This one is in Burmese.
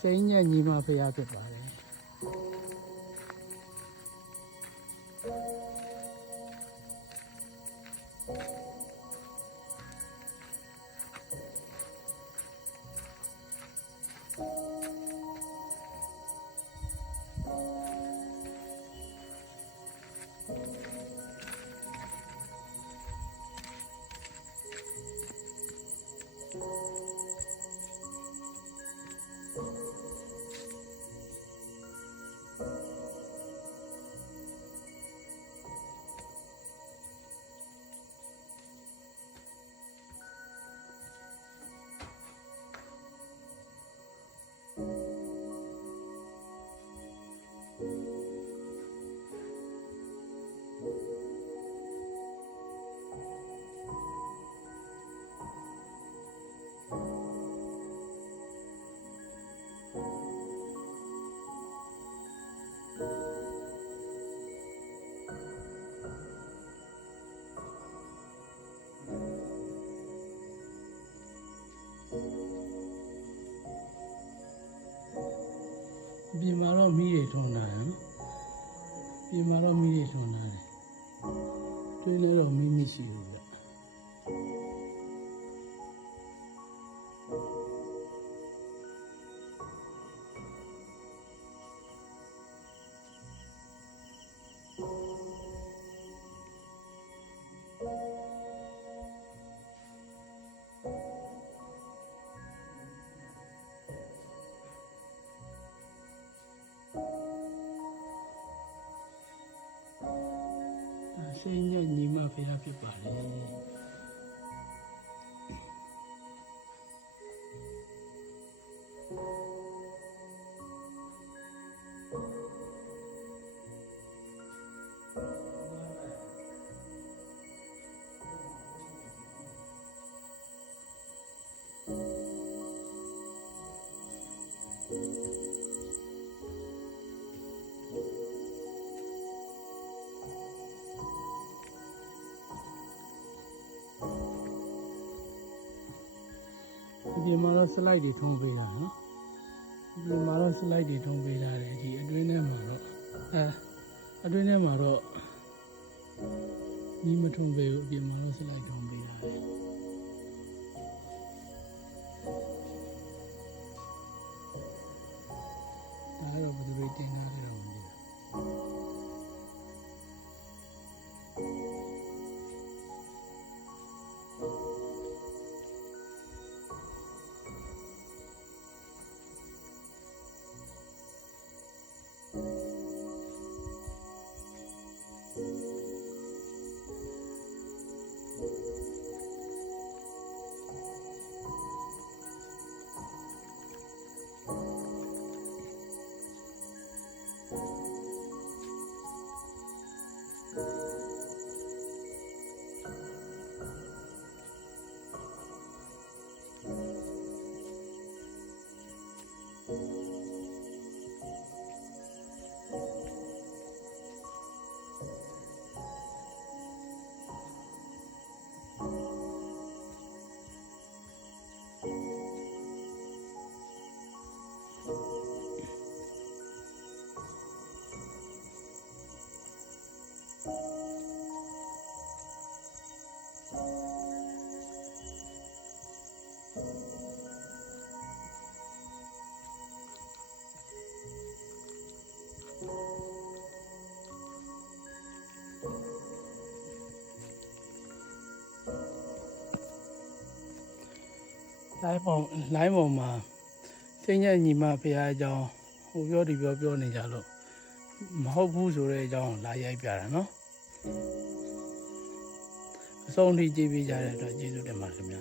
စိန်ညက်ညီမဖရားဖြစ်ပါတယ်ပြင်မာတော့မိတွေထွန်းတာနော်ပြင်မာတော့မိတွေထွန်းတာတယ်တွင်းလည်းတော့မိမရှိဘူးဗျစိန်ညက်ညီမဖရားဖြစ်ပါလေဒီမှာတော့စလိုက်တွေထုံးပေးတာနော်ဒီမှာတော့စလိုက်တွေထုံးပေးတာတယ်ဒီအတွင်းထဲမှာတော့အတွင်းထဲမှာတော့ဒီမထုံးပေးဘူးဒီမှာတော့စလိုက်ထုံးပေးတာတယ်အဲ့တော့ဘယ်သူတွေတင်ထားလဲတော့မသိဘူးလိုင်းပေါ်မှာစိန်ညက်ညီမဖရားအကြောင်းဟိုပြောဒီပြောနေကြလို့မဟုတ်ဘူးဆိုတဲ့အကြောင်းလာရိုက်ပြတာနော်အဆုံးထိကြည့်ပေးကြတဲ့အတွက်ကျေးဇူးတင်ပါတယ်ခင်ဗျာ